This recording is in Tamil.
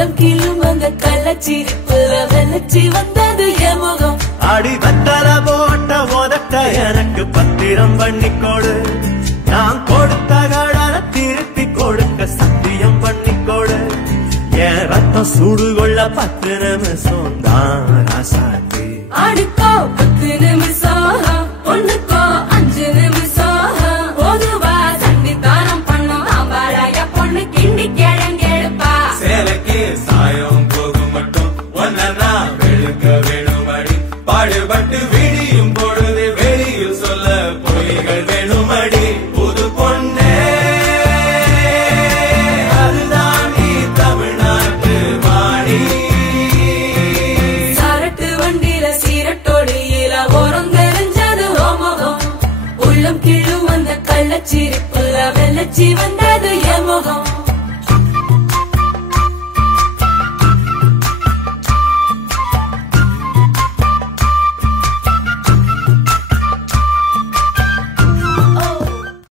உள்ளம் கீழும் அந்த கள்ளச்சிரிப்புல வெள்ளச்சி வந்தது என் முகம். அடி வத்தல போட்ட உதட்ட எனக்கு பத்திரம் பண்ணிக்கோடு. நான் கொடுத்த கடன திருப்பி கொடுக்க சத்தியம் பண்ணிக்கோடு. என் ரத்தம் சூடு கொள்ள 10 நிமிஷம் தான் ராசாத்தி. அடிக்கோ 10 நிமிஷம், பொண்ணுக்கோ 5 நிமிஷம். பொதுவா சண்டித்தானம் பண்ணும் ஆம்பாளைய பொண்ணு கிண்டி கிழங்கெடுப்பா. சேலைக்கு சாயம் போகும் மட்டும் ஒன்னா வெளுக்க வேணுமடி. பாடுபட்டு விடியும் பொழுது வெளியில் சொல்ல பொய்கள் வேணுமடி. புது பொண்ணே அதுதான் நீ தமிழ்நாட்டு வாடி. சரட்டு வண்டியில சீரட்டோடியில ஓரம் தெரிஞ்சது முகம். உள்ளம் கீழும் அந்த கள்ளச்சிரிப்புல வெள்ளச்சி வந்தது என் முகம்.